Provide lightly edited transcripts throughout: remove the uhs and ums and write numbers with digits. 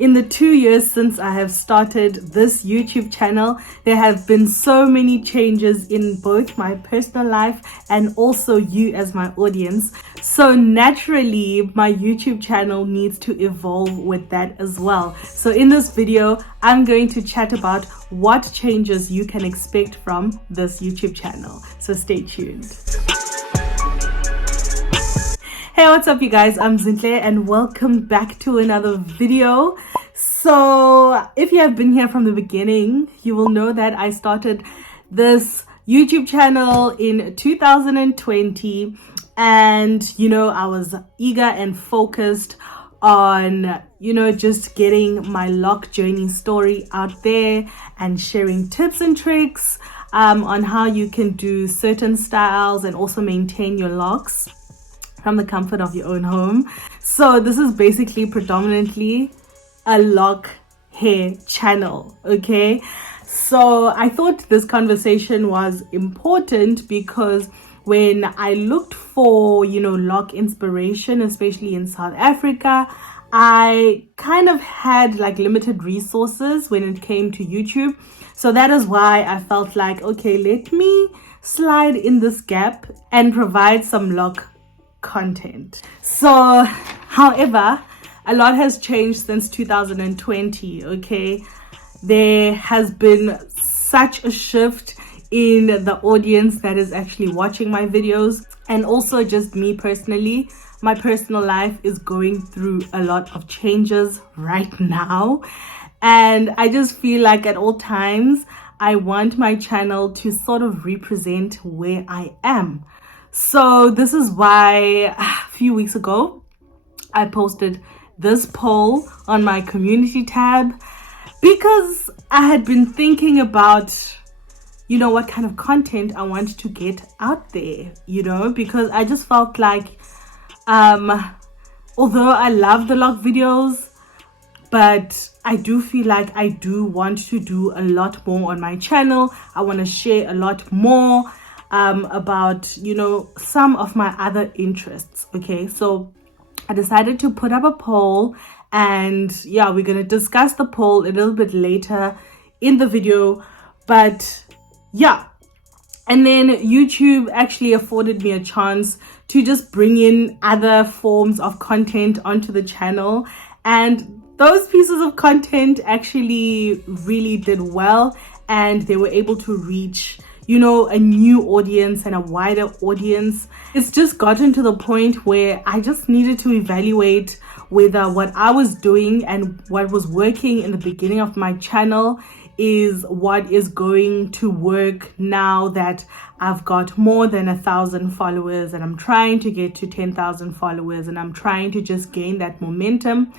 In the 2 years since I have started this YouTube channel, there have been so many changes in both my personal life and also you as my audience. So naturally, my YouTube channel needs to evolve with that as well. So in this video, I'm going to chat about what changes you can expect from this YouTube channel. So stay tuned. Hey, what's up you guys? I'm Zintle and welcome back to another video. So if you have been here from the beginning, you will know that I started this YouTube channel in 2020 and I was eager and focused on just getting my lock journey story out there and sharing tips and tricks on how you can do certain styles and also maintain your locks from the comfort of your own home. So this is basically predominantly a lock hair channel, okay? So I thought this conversation was important because when I looked for lock inspiration, especially in South Africa, I kind of had like limited resources when it came to YouTube. So that is why I felt like, okay, let me slide in this gap and provide some lock content. So however, a lot has changed since 2020, okay? There has been such a shift in the audience that is actually watching my videos, and also just me personally, my personal life is going through a lot of changes right now, and I just feel like at all times I want my channel to sort of represent where I am. So this is why a few weeks ago I posted this poll on my community tab because I had been thinking about what kind of content I want to get out there, because I just felt like although I love the lock videos, but I do feel like I do want to do a lot more on my channel. I want to share a lot more about some of my other interests. Okay, so I decided to put up a poll, and we're gonna discuss the poll a little bit later in the video. But and then YouTube actually afforded me a chance to just bring in other forms of content onto the channel, and those pieces of content actually really did well, and they were able to reach a new audience and a wider audience. It's just gotten to the point where I just needed to evaluate whether what I was doing and what was working in the beginning of my channel is what is going to work now that I've got more than 1,000 followers and I'm trying to get to 10,000 followers and I'm trying to just gain that momentum.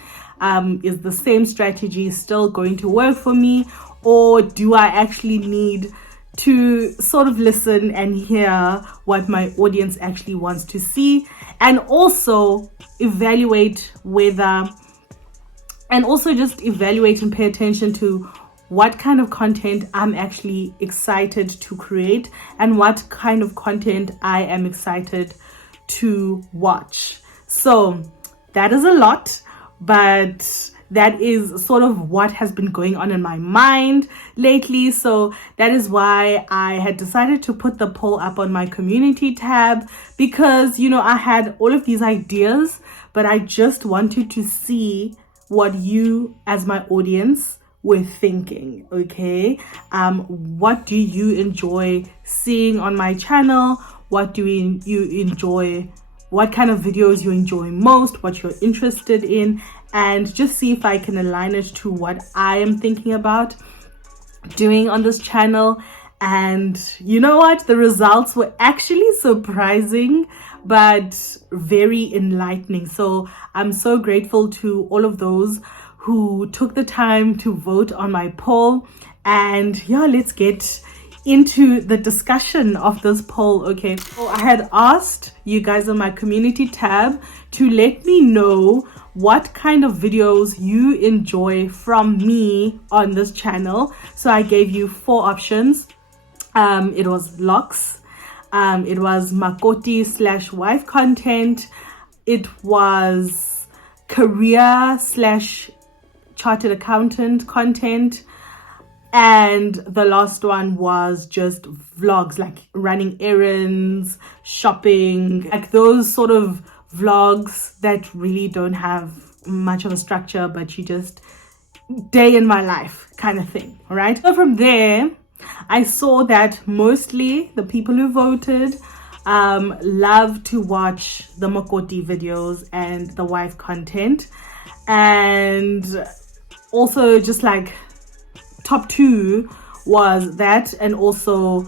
Is the same strategy still going to work for me, or do I actually need to sort of listen and hear what my audience actually wants to see, and also evaluate and pay attention to what kind of content I'm actually excited to create and what kind of content I am excited to watch. So that is a lot, but that is sort of what has been going on in my mind lately. So that is why I had decided to put the poll up on my community tab, because I had all of these ideas, but I just wanted to see what you as my audience were thinking. Okay, what do you enjoy seeing on my channel? What do you enjoy? What kind of videos you enjoy most, what you're interested in, and just see if I can align it to what I am thinking about doing on this channel. And you know what? The results were actually surprising, but very enlightening. So I'm so grateful to all of those who took the time to vote on my poll. And let's get into the discussion of this poll. Okay, so I had asked you guys on my community tab to let me know what kind of videos you enjoy from me on this channel. So I gave you 4 options. It was locks, it was makoti / wife content, it was career / chartered accountant content. And the last one was just vlogs, like running errands, shopping, like those sort of vlogs that really don't have much of a structure, but you just day in my life kind of thing. All right. So from there, I saw that mostly the people who voted love to watch the Makoti videos and the wife content, and also just like top two was that, and also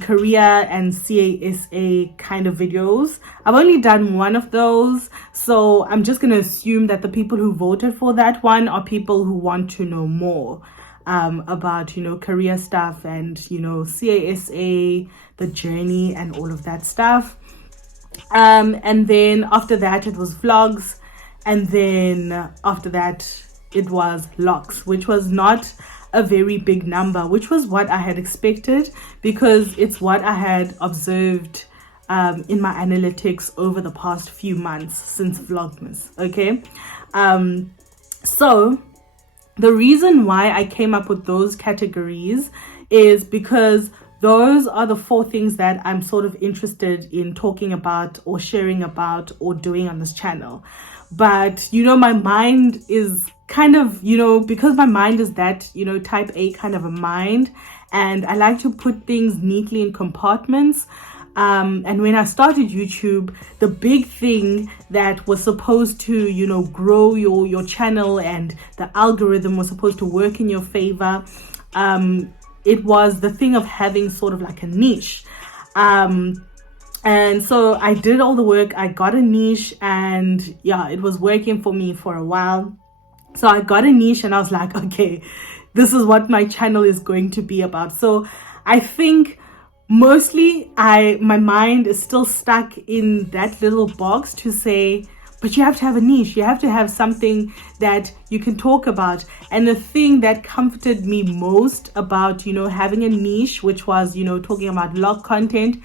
Korea and CASA kind of videos. I've only done one of those, so I'm just gonna assume that the people who voted for that one are people who want to know more about, you know, Korea stuff and, you know, CASA, the journey and all of that stuff. And then after that it was vlogs, and then after that it was locks, which was not a very big number, which was what I had expected, because it's what I had observed in my analytics over the past few months since Vlogmas. Okay, so the reason why I came up with those categories is because those are the four things that I'm sort of interested in talking about or sharing about or doing on this channel. But, you know, my mind is kind of, you know, because my mind is that, you know, type A kind of a mind, and I like to put things neatly in compartments. And when I started YouTube, the big thing that was supposed to, you know, grow your channel and the algorithm was supposed to work in your favor, it was the thing of having sort of like a niche. And so I did all the work, I got a niche, and yeah, it was working for me for a while. So I got a niche and I was like, okay, this is what my channel is going to be about. So I think mostly my mind is still stuck in that little box to say, but you have to have a niche. You have to have something that you can talk about. And the thing that comforted me most about, you know, having a niche, which was, you know, talking about vlog content,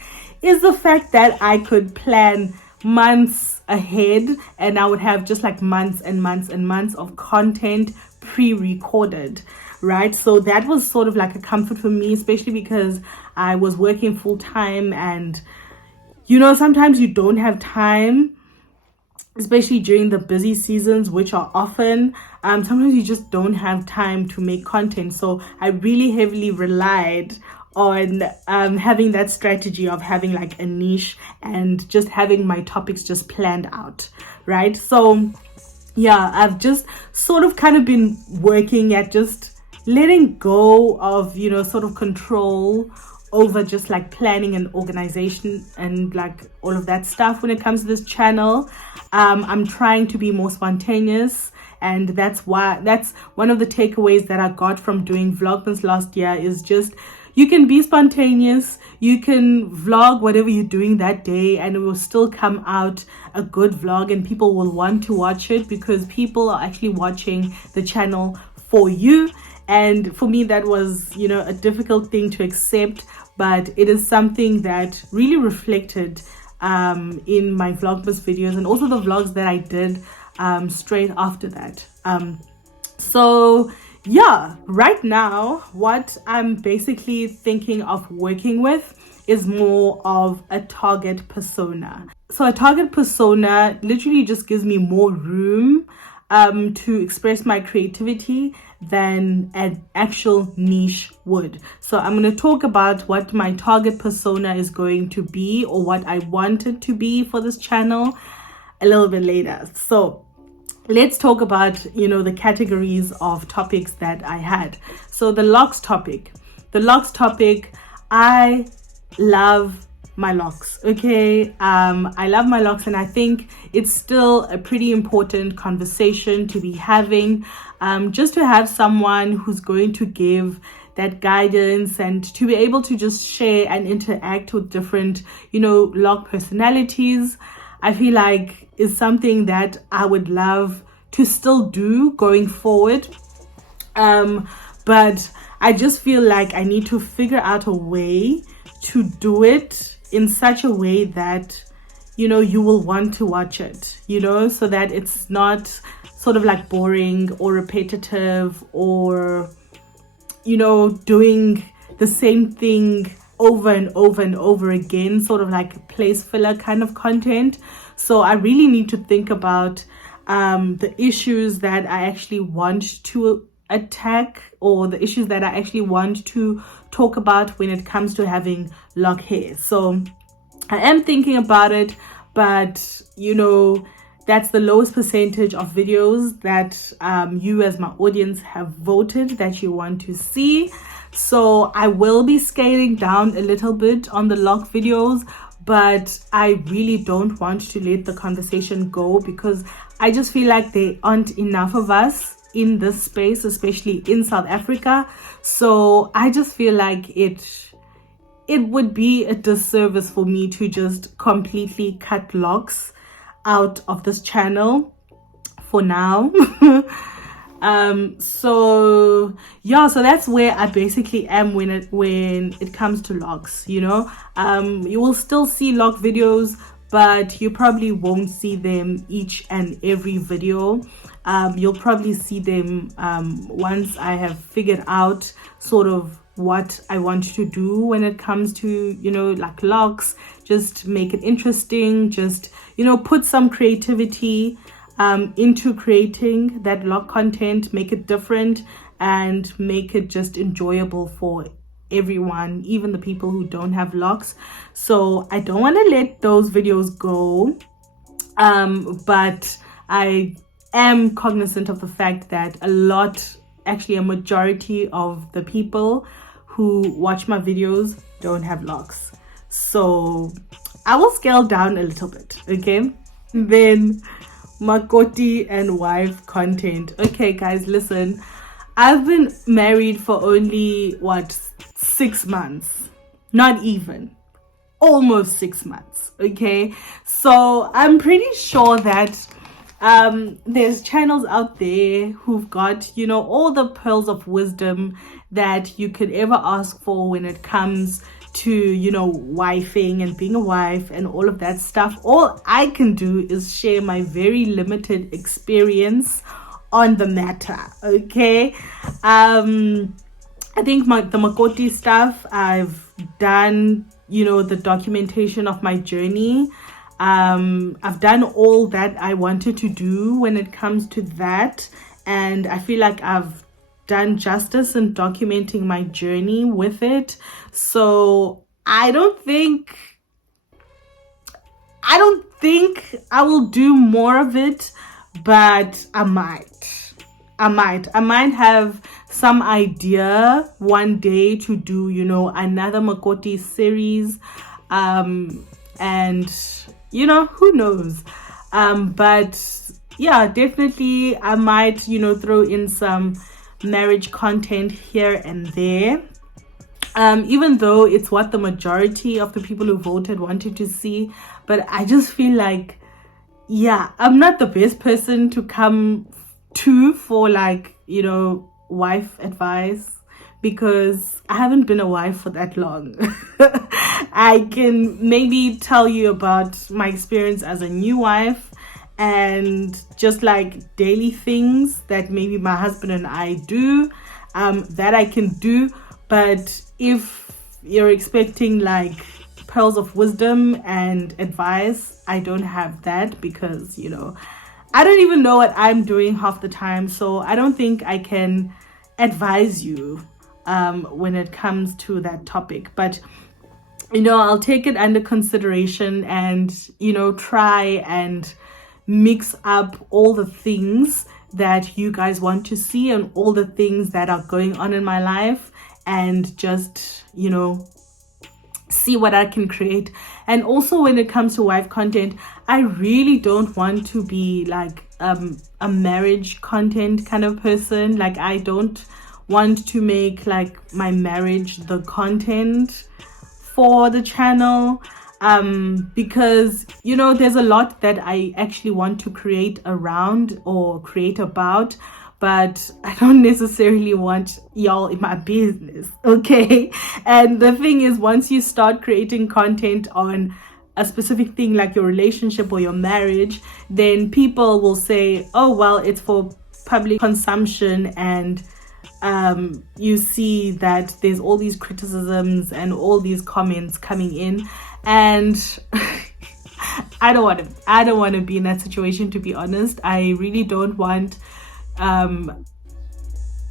is the fact that I could plan months ahead, and I would have just like months and months and months of content pre-recorded, right? So that was sort of like a comfort for me, especially because I was working full time, and, you know, sometimes you don't have time, especially during the busy seasons, which are often, sometimes you just don't have time to make content. So I really heavily relied on having that strategy of having like a niche and just having my topics just planned out, right? So yeah, I've just sort of kind of been working at just letting go of, you know, sort of control over just like planning and organization and like all of that stuff when it comes to this channel. I'm trying to be more spontaneous, and that's one of the takeaways that I got from doing Vlogmas last year, is just you can be spontaneous, you can vlog whatever you're doing that day, and it will still come out a good vlog, and people will want to watch it because people are actually watching the channel for you. And for me, that was, you know, a difficult thing to accept, but it is something that really reflected in my Vlogmas videos and also the vlogs that I did straight after that. So yeah, right now what I'm basically thinking of working with is more of a target persona. So a target persona literally just gives me more room to express my creativity than an actual niche would. So I'm going to talk about what my target persona is going to be, or what I want it to be for this channel, a little bit later. So let's talk about, you know, the categories of topics that I had. So the locks topic, I love my locks. Okay, I love my locks, and I think it's still a pretty important conversation to be having, just to have someone who's going to give that guidance and to be able to just share and interact with different, you know, lock personalities. I feel like is something that I would love to still do going forward, but I just feel like I need to figure out a way to do it in such a way that, you know, you will want to watch it, you know, so that it's not sort of like boring or repetitive, or doing the same thing over and over and over again, sort of like place filler kind of content. So I really need to think about the issues that I actually want to attack, or the issues that I actually want to talk about when it comes to having lock hair. So I am thinking about it, but that's the lowest percentage of videos that you as my audience have voted that you want to see. So I will be scaling down a little bit on the lock videos, but I really don't want to let the conversation go, because I just feel like there aren't enough of us in this space, especially in South Africa. So I just feel like it would be a disservice for me to just completely cut locks out of this channel for now. So that's where I basically am when it comes to locks. You will still see lock videos, but you probably won't see them each and every video. You'll probably see them once I have figured out sort of what I want to do when it comes to like locks. Just make it interesting, just put some creativity into creating that lock content, make it different, and make it just enjoyable for everyone, even the people who don't have locks. So I don't want to let those videos go, but I am cognizant of the fact that a majority of the people who watch my videos don't have locks. So I will scale down a little bit, okay? Then makoti and wife content. Okay guys, listen, I've been married for only 6 months, not even, almost 6 months. Okay, so I'm pretty sure that there's channels out there who've got all the pearls of wisdom that you could ever ask for when it comes to wifing and being a wife and all of that stuff. All I can do is share my very limited experience on the matter. Okay, I think the makoti stuff, I've done the documentation of my journey. I've done all that I wanted to do when it comes to that, and I feel like I've done justice in documenting my journey with it. So I don't think I will do more of it, but I might have some idea one day to do another makoti series, and who knows, but yeah, definitely I might throw in some marriage content here and there, even though it's what the majority of the people who voted wanted to see. But I just feel like, I'm not the best person to come to for wife advice, because I haven't been a wife for that long. I can maybe tell you about my experience as a new wife and just like daily things that maybe my husband and I do, that I can do. But if you're expecting like pearls of wisdom and advice, I don't have that, because I don't even know what I'm doing half the time. So I don't think I can advise you when it comes to that topic. But I'll take it under consideration and try and mix up all the things that you guys want to see and all the things that are going on in my life, and just see what I can create. And also when it comes to wife content, I really don't want to be like a marriage content kind of person. Like, I don't want to make like my marriage the content for the channel, because there's a lot that I actually want to create around or create about, but I don't necessarily want y'all in my business, okay? And the thing is, once you start creating content on a specific thing like your relationship or your marriage, then people will say, oh well, it's for public consumption, and you see that there's all these criticisms and all these comments coming in, and I don't want to be in that situation, to be honest. I really don't want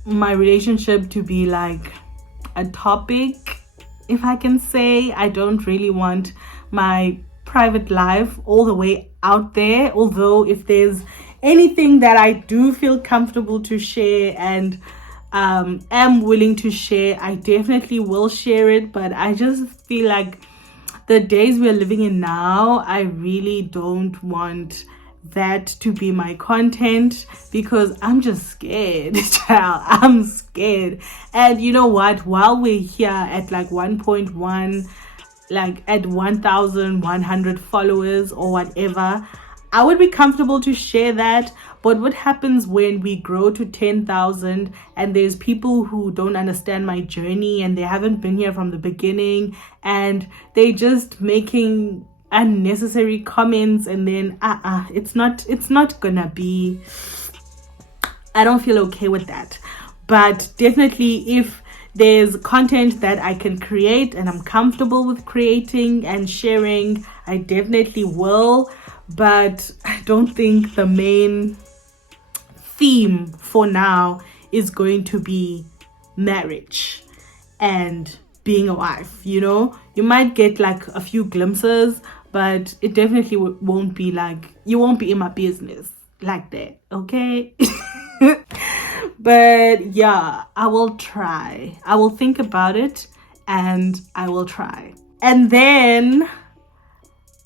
my relationship to be like a topic, if I can say. I don't really want my private life all the way out there, although if there's anything that I do feel comfortable to share and am willing to share, I definitely will share it. But I just feel like the days we're living in now, I really don't want that to be my content, because I'm just scared, child. I'm scared. And you know what, while we're here at like 1.1, like at 1,100 followers or whatever, I would be comfortable to share that. But what happens when we grow to 10,000 and there's people who don't understand my journey and they haven't been here from the beginning and they just making unnecessary comments, and then it's not gonna be, I don't feel okay with that. But definitely, if there's content that I can create and I'm comfortable with creating and sharing, I definitely will. But I don't think the main theme for now is going to be marriage and being a wife. You know, you might get like a few glimpses, but it definitely won't be like, you won't be in my business like that, okay? But yeah, I will try. I will think about it and I will try. And then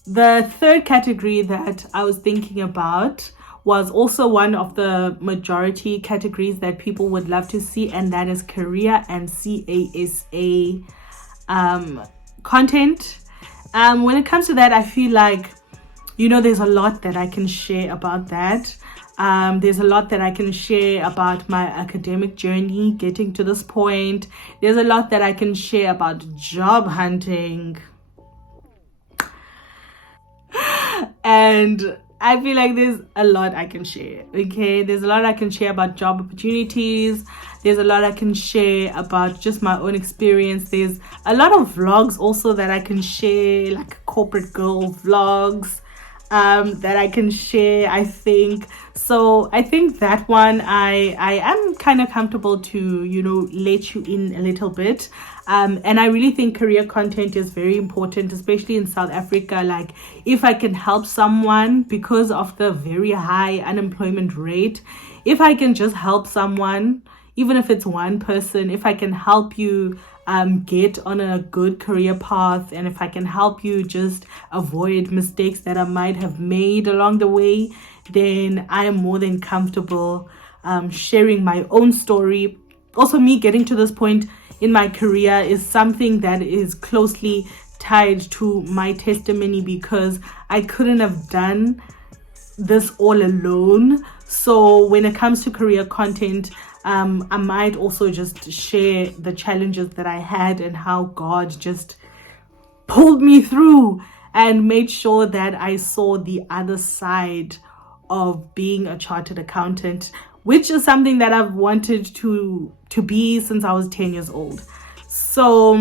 the third category that I was thinking about was also one of the majority categories that people would love to see, and that is career and CASA content. When it comes to that, I feel like, you know, there's a lot that I can share about that. There's a lot that I can share about my academic journey getting to this point. There's a lot that I can share about job hunting. And I feel like there's a lot I can share, okay? There's a lot I can share about job opportunities. There's a lot I can share about just my own experience. There's a lot of vlogs also that I can share, like corporate girl vlogs that I can share, I think. So I think that one I am kind of comfortable to, you know, let you in a little bit. And I really think career content is very important, especially in South Africa. Like, if I can help someone because of the very high unemployment rate, if I can just help someone, even if it's one person, if I can help you get on a good career path, and if I can help you just avoid mistakes that I might have made along the way, then I am more than comfortable sharing my own story. Also, me getting to this point in my career is something that is closely tied to my testimony, because I couldn't have done this all alone. So when it comes to career content, I might also just share the challenges that I had and how God just pulled me through and made sure that I saw the other side of being a chartered accountant, which is something that I've wanted to be since I was 10 years old. So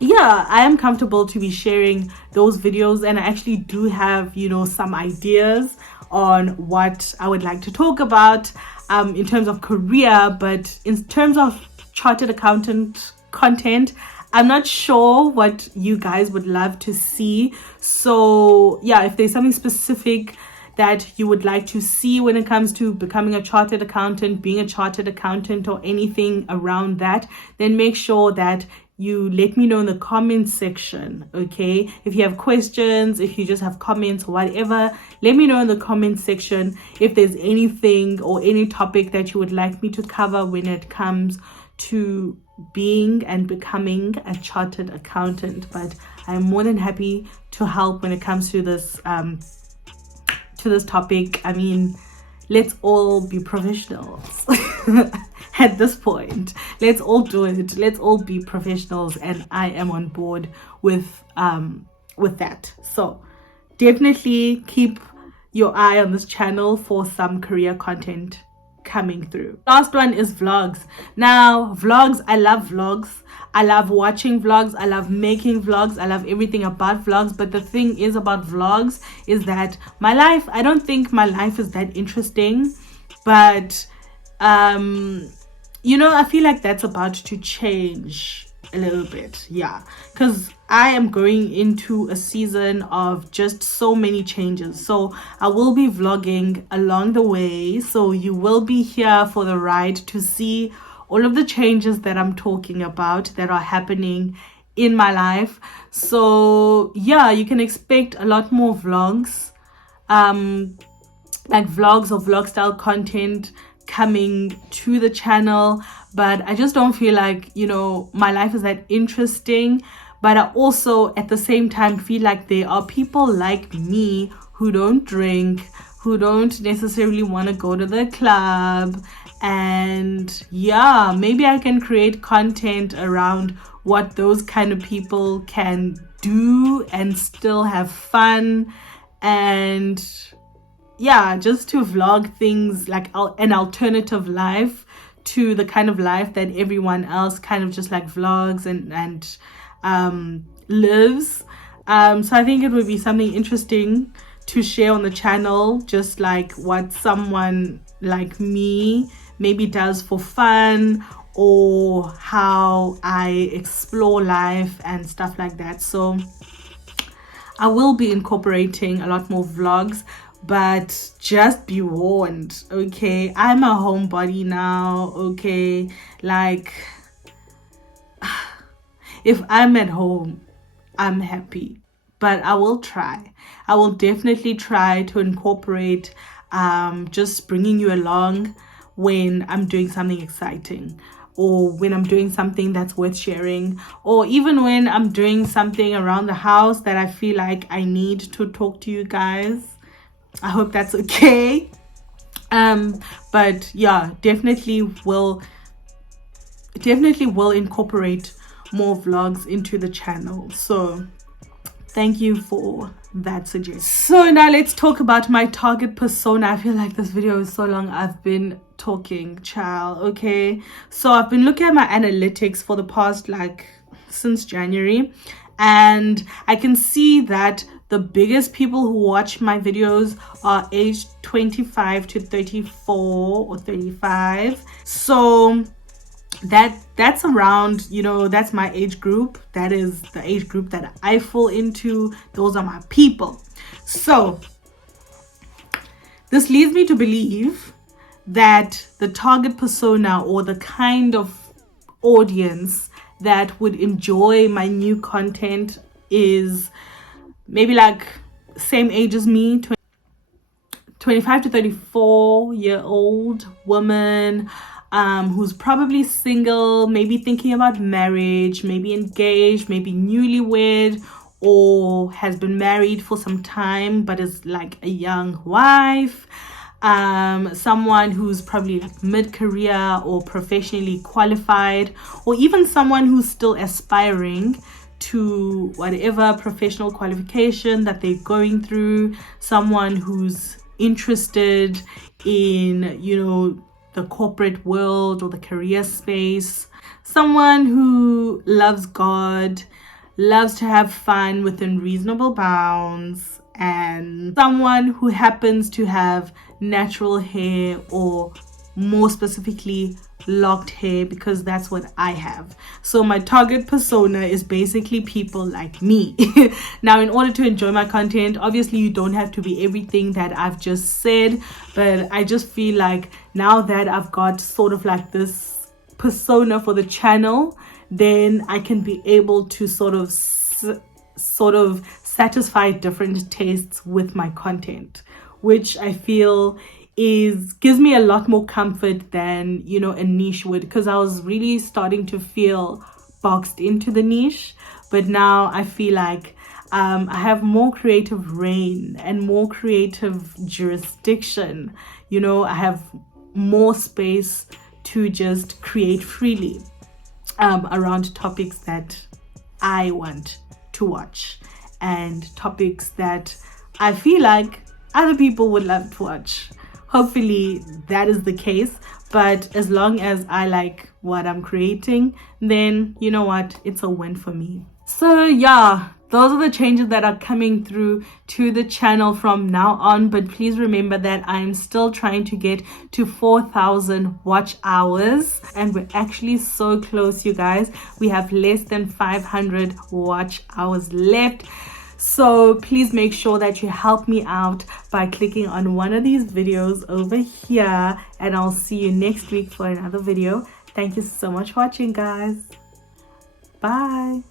yeah, I am comfortable to be sharing those videos, and I actually do have, you know, some ideas on what I would like to talk about in terms of career. But in terms of chartered accountant content, I'm not sure what you guys would love to see. So yeah, if there's something specific that you would like to see when it comes to becoming a chartered accountant, being a chartered accountant, or anything around that, then make sure that you let me know in the comment section, okay? If you have questions, if you just have comments or whatever, let me know in the comment section if there's anything or any topic that you would like me to cover when it comes to being and becoming a chartered accountant. But I'm more than happy to help when it comes to this topic. I mean, let's all be professionals at this point. Let's all do it. Let's all be professionals, and I am on board with with that. So definitely keep your eye on this channel for some career content coming through. Last one is vlogs. Now vlogs, I love vlogs. I love watching vlogs. I love making vlogs. I love everything about vlogs. But the thing is about vlogs is that my life, I don't think my life is that interesting. But you know, I feel like that's about to change a little bit. Yeah, because I am going into a season of just so many changes. So I will be vlogging along the way. So you will be here for the ride to see all of the changes that I'm talking about that are happening in my life. So yeah, you can expect a lot more vlogs, like vlogs or vlog style content coming to the channel. But I just don't feel like, you know, my life is that interesting. But I also at the same time feel like there are people like me who don't drink, who don't necessarily want to go to the club. And yeah, maybe I can create content around what those kind of people can do and still have fun. And yeah, just to vlog things like an alternative life to the kind of life that everyone else kind of just like vlogs and lives. So I think it would be something interesting to share on the channel, just like what someone like me maybe does for fun, or how I explore life and stuff like that. So I will be incorporating a lot more vlogs, but just be warned, okay? I'm a homebody now, okay? Like, if I'm at home, I'm happy. But I will try. I will definitely try to incorporate just bringing you along when I'm doing something exciting, or when I'm doing something that's worth sharing, or even when I'm doing something around the house that I feel like I need to talk to you guys. I hope that's okay. But yeah, definitely will incorporate more vlogs into the channel. So thank you for that suggestion. So now let's talk about my target persona. I feel like this video is so long. I've been talking, child. Okay, so I've been looking at my analytics for the past, like, since January, and I can see that the biggest people who watch my videos are aged 25 to 34 or 35. So that's around, you know, that's my age group. That is the age group that I fall into. Those are my people. So this leads me to believe that the target persona, or the kind of audience that would enjoy my new content, is maybe like same age as me, 25 to 34-year-old woman, who's probably single, maybe thinking about marriage, maybe engaged, maybe newlywed, or has been married for some time but is like a young wife. Someone who's probably like mid-career or professionally qualified, or even someone who's still aspiring to whatever professional qualification that they're going through. Someone who's interested in, you know, the corporate world or the career space. Someone who loves God, loves to have fun within reasonable bounds, and someone who happens to have natural hair, or more specifically locked hair, because that's what I have. So my target persona is basically people like me. Now, in order to enjoy my content, obviously you don't have to be everything that I've just said, but I just feel like now that I've got sort of like this persona for the channel, then I can be able to sort of satisfy different tastes with my content, which I feel gives me a lot more comfort than, you know, a niche would, because I was really starting to feel boxed into the niche. But now I feel like I have more creative reign and more creative jurisdiction. You know, I have more space to just create freely around topics that I want to watch and topics that I feel like other people would love to watch. Hopefully that is the case, but as long as I like what I'm creating, then you know what, it's a win for me. So yeah, those are the changes that are coming through to the channel from now on. But please remember that I'm still trying to get to 4,000 watch hours, and we're actually so close, you guys. We have less than 500 watch hours left. So please make sure that you help me out by clicking on one of these videos over here, and I'll see you next week for another video. Thank you so much for watching, guys. Bye.